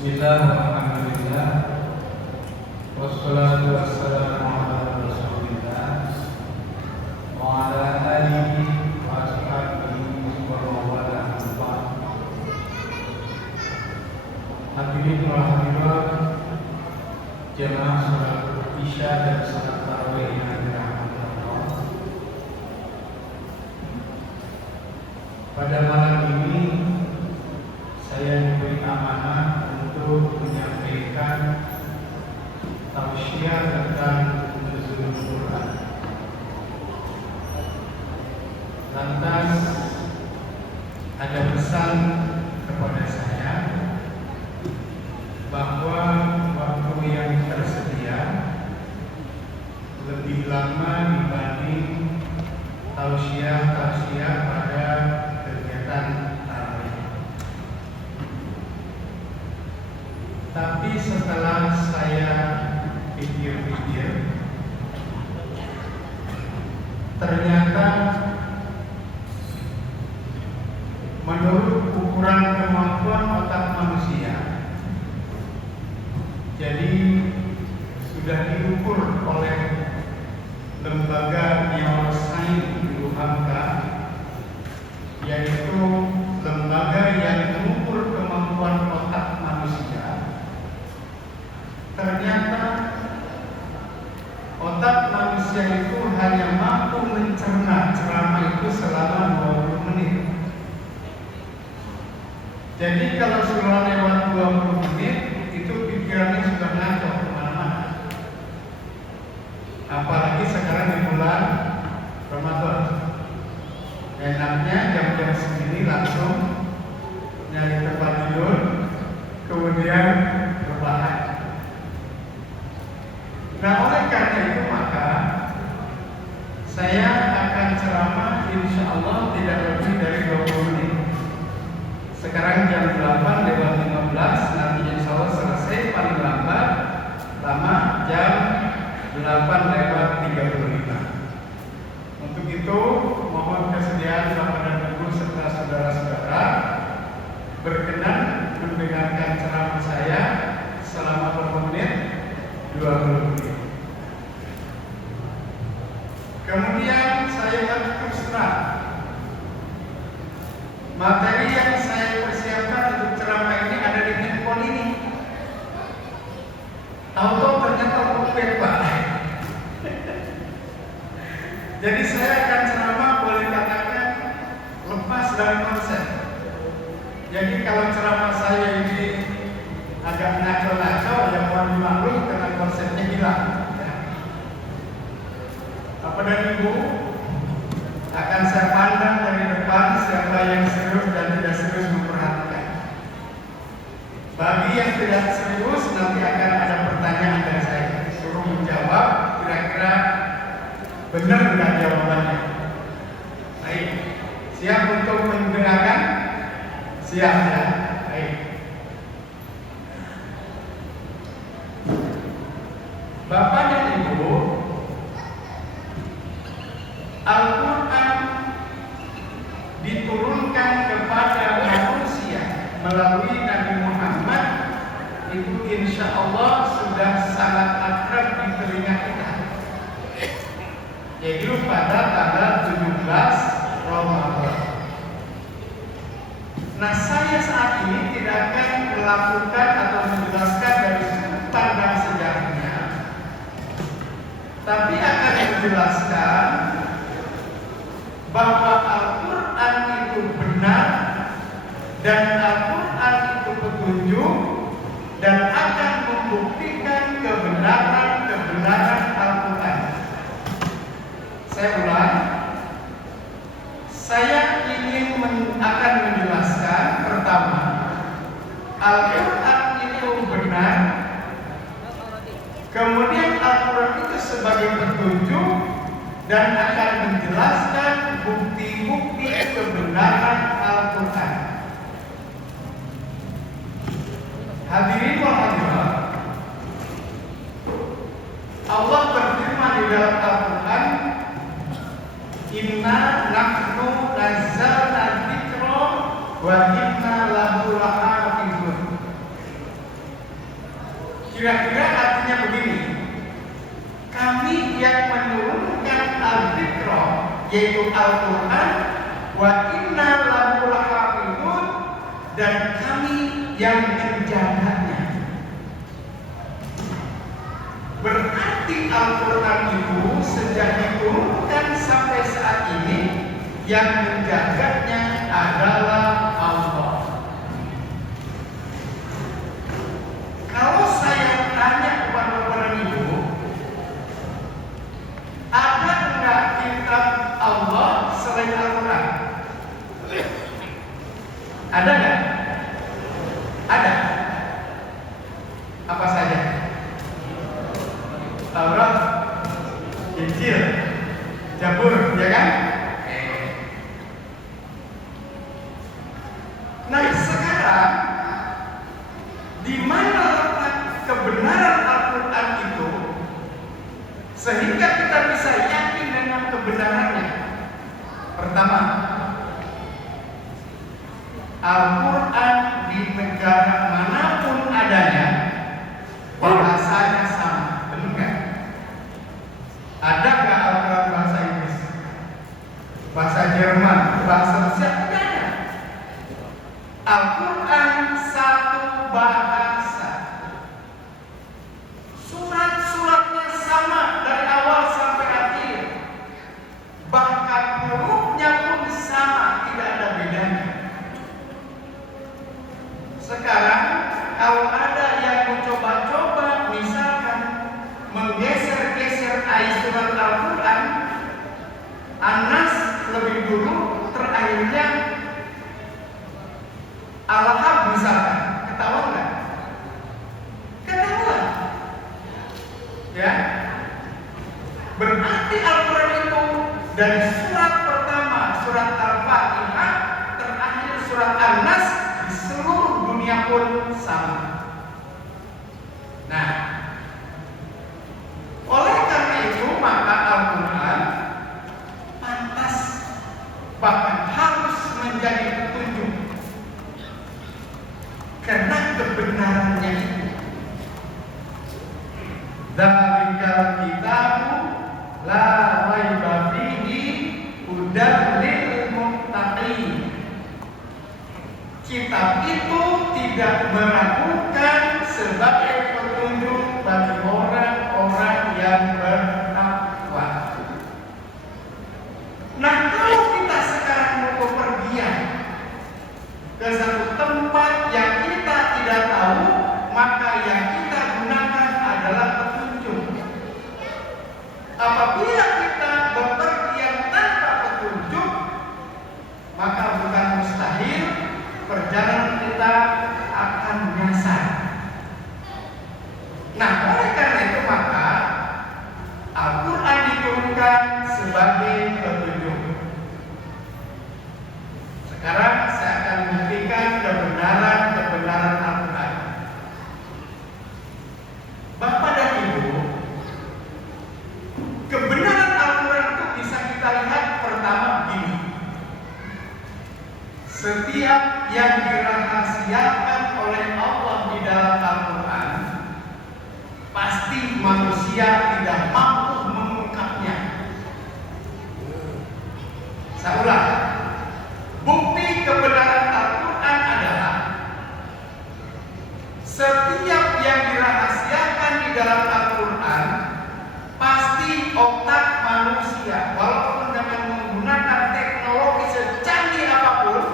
Bismillah, alhamdulillah, wassalatu wassalamu ala rasulillah wa ala alihi wa ashabihi wa mawala. Hadirin wa hadirat jamaah salat Isya dan salat tarawih yang dirahmati Allah. Pada malam ini saya diberi amanah untuk menyampaikan tausiah tentang nuzul Quran. Lantas ada pesan kepada saya bahwa waktu yang tersedia lebih lama dibanding tausiah pada kegiatan tarawih. Tapi setelah saya pikir-pikir, ternyata menurut ukuran kemampuan otak manusia, jadi sudah diukur oleh lembaga neuroscience di Hamka, yaitu lembaga yang mengukur kemampuan otak manusia. Ternyata otak manusia itu hanya mampu mencerna ceramah itu selama 20 menit. Jadi kalau sudah lewat 20 menit, itu pikirannya sudah ngaco kemana-mana. Apalagi sekarang di bulan Ramadan, enaknya jam-jam segini langsung nyari tempat tidur, kemudian berbahan. Nah, oleh karena itu maka saya akan ceramah insya Allah tidak lebih dari 20 menit. Sekarang jam 8:15, nanti insya Allah selesai paling lambat lama jam 8:35. Untuk itu mohon kesediaan Bapak dan Ibu serta saudara-saudara berkenan mendengarkan ceramah saya selama berapa menit? 20 menit. Kemudian saya harus terus terang, materi yang saya persiapkan untuk ceramah ini ada di handphone ini. Tahu-tahu ternyata bukan Pak. Jadi saya akan ceramah boleh katakan lepas dari konsep. Jadi kalau ceramah saya ini agak ngaco-ngaco, ya mohon dimaklum karena konsepnya hilang. Bapak dan Ibu, akan saya pandang dari depan siapa yang serius dan tidak serius memperhatikan. Bagi yang tidak serius nanti akan ada pertanyaan dari saya, disuruh menjawab kira-kira benar enggak jawabannya. Baik, siap untuk mendengarkan? Siap ya. Baik. Bapak dan Ibu, Al-Quran diturunkan kepada manusia melalui Nabi Muhammad itu insya Allah sudah sangat akrab di telinga kita, yaitu pada tanggal 17 Ramadan. Nah, saya saat ini tidak akan melakukan atau menjelaskan dari sudut pandang sejarahnya, tapi akan menjelaskan bahwa Al-Quran itu benar dan Al-Quran itu petunjuk dan akan membuktikan kebenaran Al-Quran. Saya ulang, saya ingin akan menjelaskan pertama, Al-Quran itu benar, kemudian Al-Quran itu sebagai petunjuk dan akan menjelaskan bukti-bukti kebenaran Al-Quran. Hadirin wal hadirat, Allah berfirman di dalam Al-Quran, Inna nahnu nazzalna dzikra wa inna lahu lahafizun. al-dzikra, yaitu Al-Quran, wa inna lahu lahafizun, dan kami yang menjaganya. Berarti Al-Quran itu sejak diturunkan sampai saat ini yang menjaganya adalah Allah. Kalau saya tanya kepada bapak ibu, ada enggak kitab Allah selain Al-Quran? Ada enggak? Ada. Apa saja? Taurat, Injil, Zabur, ya kan? Nah, sekarang di mana letak kebenaran Al-Quran itu sehingga kita bisa yakin dengan kebenarannya? Pertama, Al-Quran di negara manapun adanya bahasanya sama, benar nggak? Ada nggak Al-Quran bahasa Inggris, bahasa Jerman, bahasa Rusia? Ada. Al-Quran satu bahasa, surat-suratnya sama dari awal sampai akhir, bahkan hurufnya pun sama, tidak ada bedanya. Sekarang kalau ada yang mencoba-coba misalkan menggeser-geser ayat surat Al-Quran, An-Nas lebih dulu, terakhirnya Al-Hab misalkan, ketahuan nggak? Ketahuan, ya. Berarti Al-Quran itu dari surat pertama, surat Al-Fatihah, terakhir surat An-Nas, di seluruh dunia pun sama. Nah, oleh karena itu maka Al-Quran pantas, bahkan harus menjadi petunjuk karena kebenarannya itu. Dzalikal kitabu la raiba fihi hudan lil muttaqin. Kitab itu tidak meragukan sebagai petunjuk bagi orang-orang yang bertakwa. Nah, kalau kita sekarang mau bepergian ke satu tempat yang kita tidak tahu, maka yang kita gunakan adalah petunjuk. Apabila kita bepergian tanpa petunjuk, maka bukan mustahil perjalanan kita akan nyasar. Nah, oleh karena itu maka Al-Quran diturunkan sebagai petunjuk. Sekarang saya akan membuktikan kebenaran Al-Quran. Bapak dan Ibu, kebenaran Al-Quran itu bisa kita lihat pertama begini. Setiap yang dirahasiakan oleh Allah di dalam Al-Quran, pasti manusia tidak mampu mengungkapnya. Saya ulang. Bukti kebenaran Al-Quran adalah setiap yang dirahasiakan di dalam Al-Quran pasti otak manusia, walaupun dengan menggunakan teknologi secanggih apapun,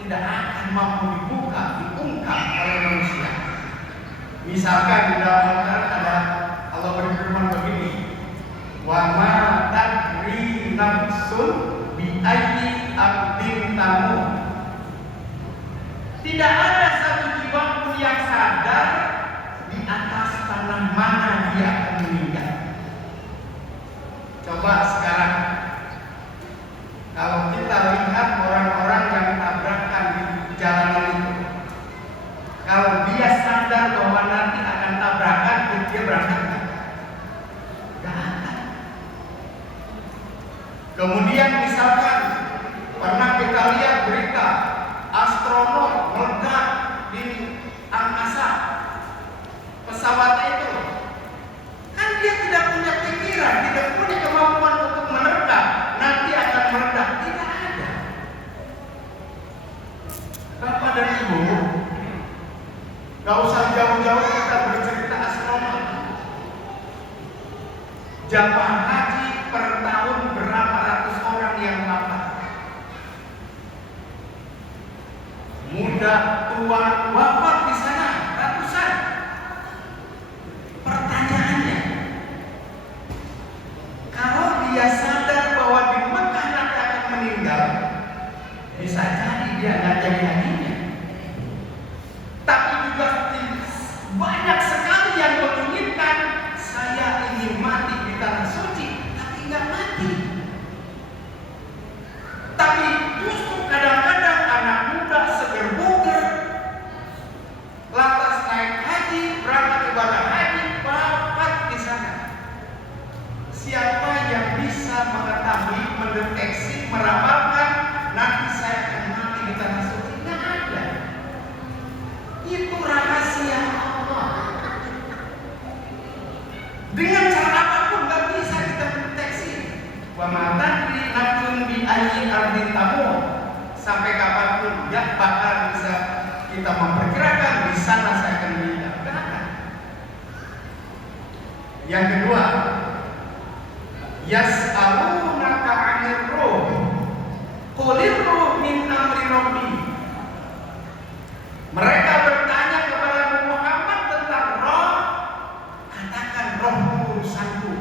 tidak akan mampu diungkap oleh manusia. Misalkan di dalam Al-Quran ada Allah berfirman begini, wa ma tadri nafsun bi ayyi ardin tamut. Tidak ada satu jiwa pun yang sadar di atas tanah mana dia akan meninggal. Coba sekarang kalau kita lihat orang-orang yang tabrakan di jalanan itu, kalau dia sadar bahwa nanti akan tabrakan, dia berangkat nggak? Nggak akan. Kemudian misalkan pernah kita lihat berita astronot meledak di angkasa, pesawatnya itu kan dia tidak punya pikiran, tidak punya kemampuan untuk Gak usah jauh-jauh kita bercerita astronomi. Jamaah haji per tahun berapa ratus orang yang wafat. Muda, tua, wafat di sana ratusan. Pertanyaannya, kalau dia sadar bahwa di Mekah nanti akan meninggal, bisa jadi dia nggak jadi hajinya. Tapi juga banyak sekali yang menginginkan, saya ingin mati di tanah suci, tapi nggak mati. Tapi justru kadang-kadang anak muda seger buger, lantas naik haji, berangkat ibadah haji, wafat di sana. Siapa yang bisa mengetahui, mendeteksi, meramalkan nanti saya akan mati di tanah suci? Nggak ada. Itu rahasia Allah. Dengan cara apapun nggak bisa kita mendeteksi. Wa ma tadri nafsun bi ayyi ardin tamut. Sampai kapanpun nggak bakal bisa kita memperkirakan di sana saya akan meninggal. Kenapa? Yang kedua, yas'alunaka 'anir ruh. Qulir ruh min amri rabbi. Mereka bertanya kepada Muhammad tentang roh, katakan roh urusanku.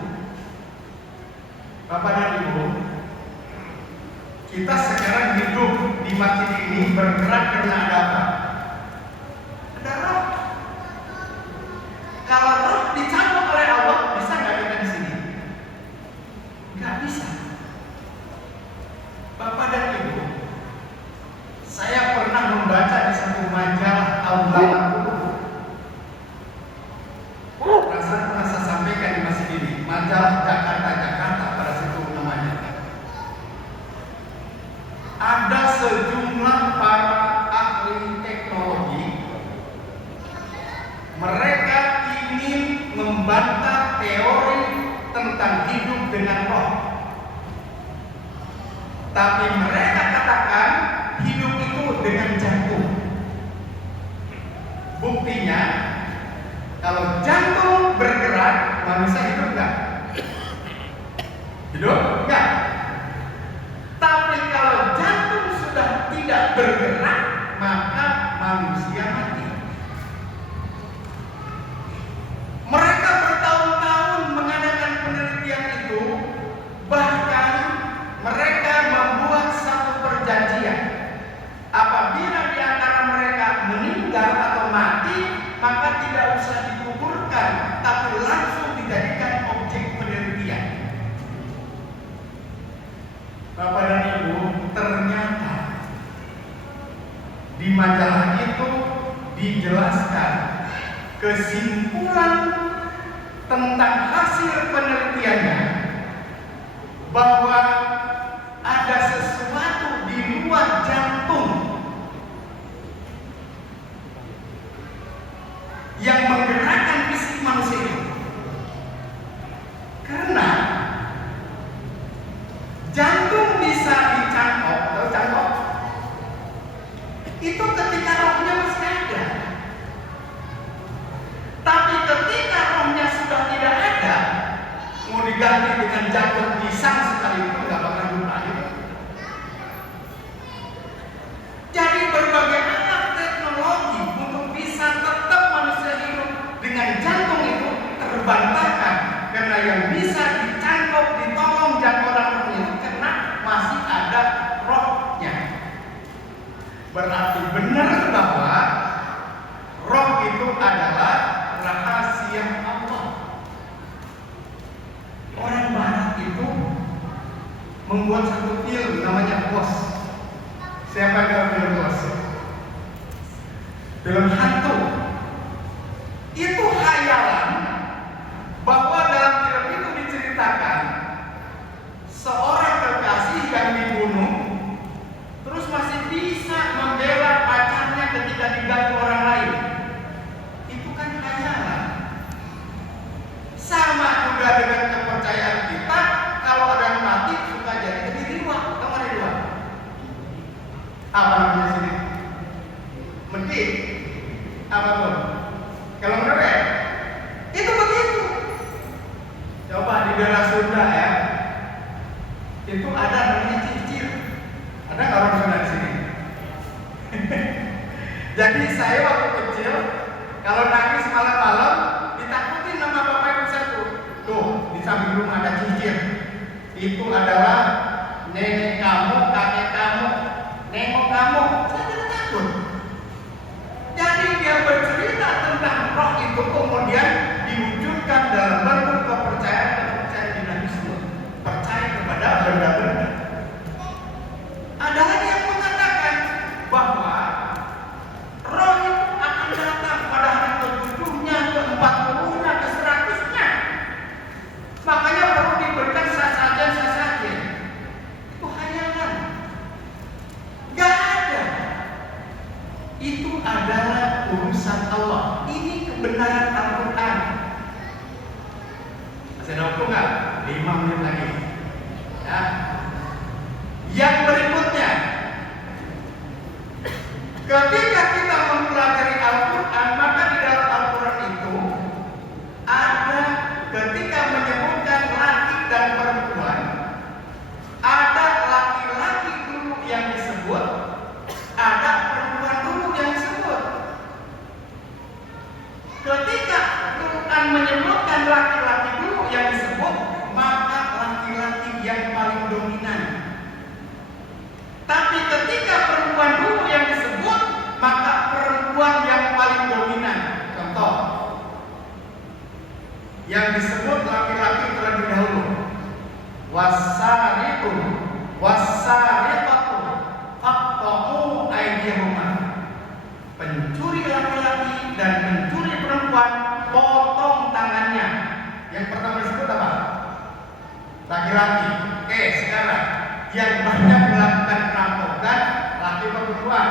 Bapak dan Ibu, kita sekarang hidup di masjid ini bergerak karena ada apa? Ada roh. Kalau roh dicampur oleh Allah, bisa nggak kita di sini? Nggak bisa. Bapak dan Ibu, saya pernah membaca di satu majalah tahun 80. Rasanya pernah saya sampaikan di masjid ini, majalah Jakarta pada situ namanya. Ada sejumlah para ahli teknologi, mereka ingin membantah teori tentang hidup dengan roh. Tapi mereka katakan hidup itu dengan jantung. Buktinya, kalau jantung bergerak, manusia hidup enggak? Hidup? Enggak. Tapi kalau jantung sudah tidak bergerak, maka manusia mati. Mereka bertahun-tahun mengadakan penelitian itu, bahkan mereka membuat satu perjanjian. Apabila di antara mereka meninggal atau mati, maka tidak usah dikuburkan, tapi langsung dijadikan objek penelitian. Bapak dan Ibu, ternyata di majalah itu dijelaskan kesimpulan tentang hasil penelitiannya, bahwa ada sesuatu di luar jantung yang menggerakkan fisik manusia itu. Karena jantung bisa dicangkok atau cangkok itu ketika rohnya masih ada. Tapi ketika rohnya sudah tidak ada, mau diganti dengan jantung pisang sekalipun nggak bakal berakhir. Jadi berbagai alat teknologi untuk bisa tetap manusia hidup dengan jantung itu terbantahkan, karena yang bisa dicangkok, ditolong jangkauan rohnya karena masih ada rohnya. Berarti benar bahwa roh itu adalah rahasia Allah. Orang Barat itu membuat satu film namanya Bos. Siapa yang tahu film Bos? Film hantu. Itu khayalan bahwa dalam film itu diceritakan seorang kekasih yang dibunuh terus masih bisa membela pacarnya ketika diganggu orang lain. Itu kan khayalan. Sama juga dengan kepercayaan kita, kalau ada yang mati suka jadi kediriwang. Tahu ada dua? Apa namanya sini? Medit. Apa tuh? Kalau ngewek itu begitu. Coba di daerah Sunda ya, itu ada namanya cicir. Ada nggak orang Sunda di sini? Jadi saya waktu kecil kalau nangis malam-malam ditakutin sama bapak ibu saya tuh di samping rumah ada cicir. Itu adalah nenek kamu, kakek kamu, nengok kamu. Saya tidak takut. Jadi dia bercerita tentang roh itu kemudian diwujudkan dalam bentuk kepercayaan dinamisme, percaya kepada benda-benda. Ada lagi yang mengatakan bahwa roh itu akan datang pada hari ke-7-nya, ke-40-nya, ke-100-nya. Makanya perlu diberikan sasajen. Itu hayalan. Gak ada. Itu adalah urusan Allah. Ini kebenaran Al-Quran. Masih ada waktu nggak? 5 menit lagi. Ya. Yang berikutnya, ketika kita mempelajari Al-Quran, maka di dalam Al-Quran itu ada ketika menyebutkan laki dan perempuan, ada laki-laki dulu yang disebut, ada perempuan dulu yang disebut. Ketika Al-Quran menyebutkan laki-laki dulu yang disebut, maka laki-laki yang paling dominan. Tapi ketika perempuan dulu yang disebut, maka perempuan yang paling dominan. Contoh, yang disebut laki-laki terlebih dahulu, wasariqu wasariqatu faqta'u aydihuma. Pencuri laki-laki dan pencuri perempuan, potong tangannya. Yang pertama disebut apa? Laki-laki. Oke, sekarang yang banyak melakukan perampokan laki atau perempuan?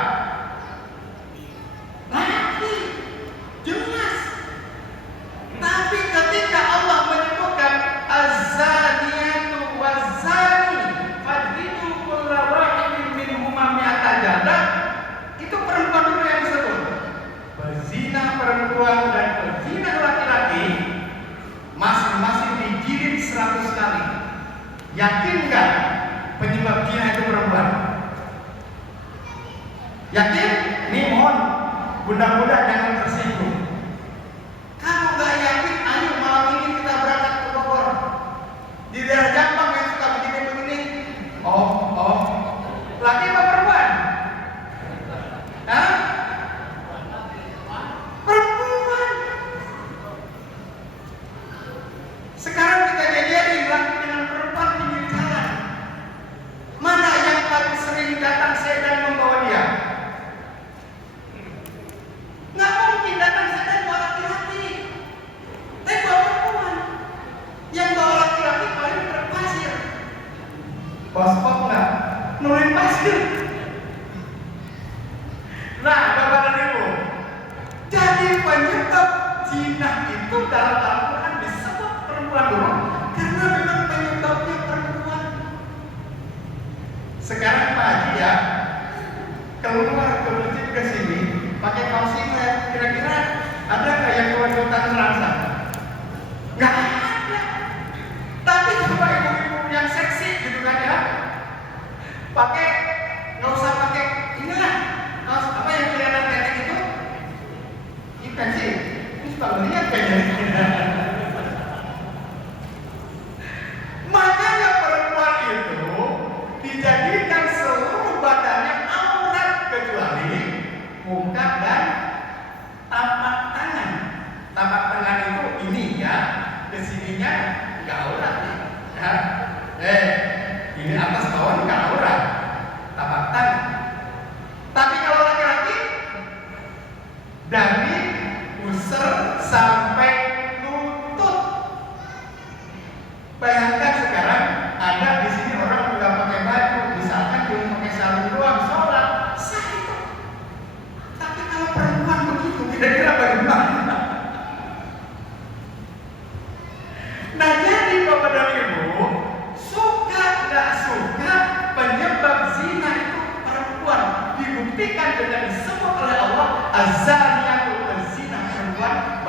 Laki, jelas. Tapi ketika Allah menyebutkan az-zaniyatu waz-zani fajlidu kulla wahidin minhuma mi'ata jaldah, itu perempuan dulu yang disebut. Berzina perempuan dan berzina laki-laki masing-masing dijilid 100 kali. Yakin nggak penyebab zina itu perempuan? Yakin? Nih mohon bunda-bunda jangan tersinggung. Kalau nggak yakin, ayo malam ini kita berangkat ke Bogor. Di daerah Jampang yang suka begini-begini. Oh, laki apa perempuan? Hah? Perempuan. Sekarang kita jadi laki dengan perempuan pinggir jalan. Mana yang paling sering datang sedan membawa dia? Nggak mungkin datang sedan bawa laki-laki. Tapi bawa perempuan. Yang bawa laki-laki paling berpasir. Bawa spot nggak? Nurin pasir. Nah, Bapak dan Ibu, jadi penyebab zina itu dalam Al-Quran disebut perempuan dulu karena memang penyebabnya perempuan. Sekarang Pak Haji ya keluar ke masjid ke sini pakai kaos singlet, kira-kira ada nggak yang kewajiban merasa? Nggak ada. Tapi coba ibu-ibu yang seksi gitu kan ya, pakai, nggak usah pakai inilah kaos apa yang kelihatan pendek itu, ini pensil, ini suka melihat kayaknya. Makanya perempuan itu dijadikan seluruh badannya aurat kecuali muka dan tapak tangan. Tapak tangan itu ini ya, kesininya nggak aurat nih. Ya. Ini atas bawah nggak aurat, tapak tangan. Tapi kalau laki-laki dari pusar sampai lutut. Bayangkan sekarang ada di sini orang nggak pakai baju, misalkan cuma pakai sarung doang sholat, sah itu. Tapi kalau perempuan begitu, kira-kira bagaimana? Nah, jadi Bapak dan Ibu, suka nggak suka penyebab zina itu perempuan, dibuktikan dengan disebut oleh Allah az-zaniyatu, zina perempuan.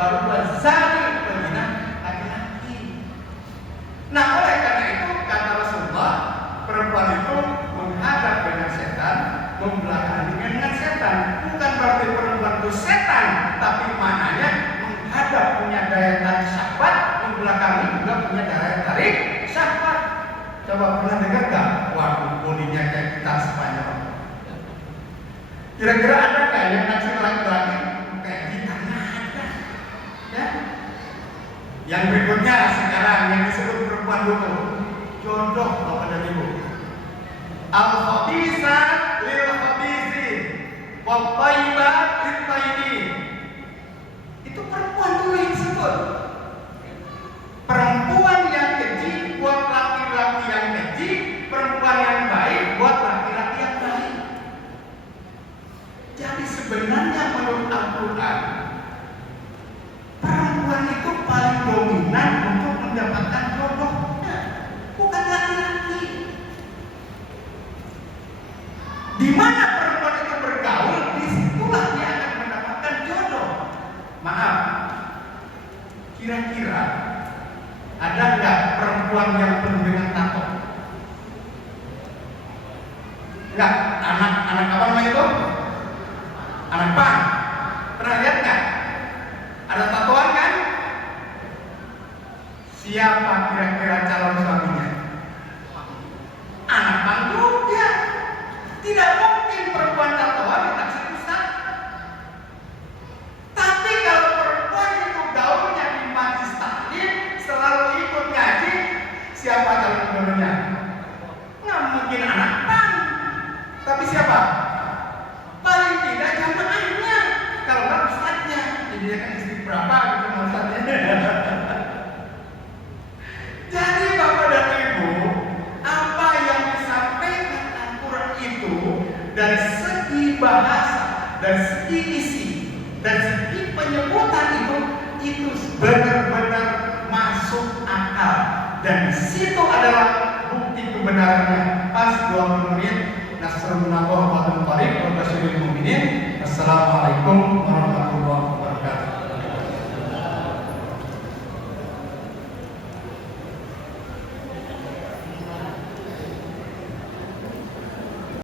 membelakangi dengan setan. Bukan berarti perempuan itu setan, tapi maknanya menghadap punya daya tarik syahwat, membelakangi juga punya daya tarik syahwat. Coba pernah dengar gak? Waduh, bodinya kayak kita Spanyol. Kira-kira ada gak yang naksir laki-laki kayak kita? Nggak ada. Ya? Yang berikutnya sekarang yang disebut perempuan dulu, jodoh Bapak dan Ibu. Al-khabisat lil-khabisin wat-thayyibat lit-thayyibin. Itu perempuan dulu yang disebut. Perempuan yang keji buat laki-laki yang keji, perempuan yang baik buat laki-laki yang baik. Jadi sebenarnya menurut Al-Quran, perempuan itu paling dominan untuk mendapatkan jodohnya, bukan laki-laki. Di mana perempuan itu bergaul, disitulah dia akan mendapatkan jodoh. Maaf, kira-kira ada nggak perempuan yang penuh dengan tato? Nggak, anak apa namanya itu? Anak pang. Pernah lihat nggak? Ada tatoan kan? Siapa kira-kira calon suaminya? Anak pang juga. Tidak mungkin perempuan tatoan ditaksir ustaz. Tapi kalau perempuan itu gaulnya di majlis taklim, selalu ikut ngaji, siapa calon jodohnya? Nggak mungkin anak pang. Tapi siapa? Paling tidak jamaahnya. Kalau nggak ustaznya, jadi dia kan istri berapa gitu ustaznya. Jadi Bapak dan Ibu, apa yang disampaikan Al-Quran itu dari segi bahasa, dari segi isi, dari segi penyebutan itu benar-benar masuk akal. Dan di situ adalah bukti kebenarannya. Pas 20 menit. Nasrullah wa basyiril mu'minin. Assalamualaikum warahmatullahi wabarakatuh.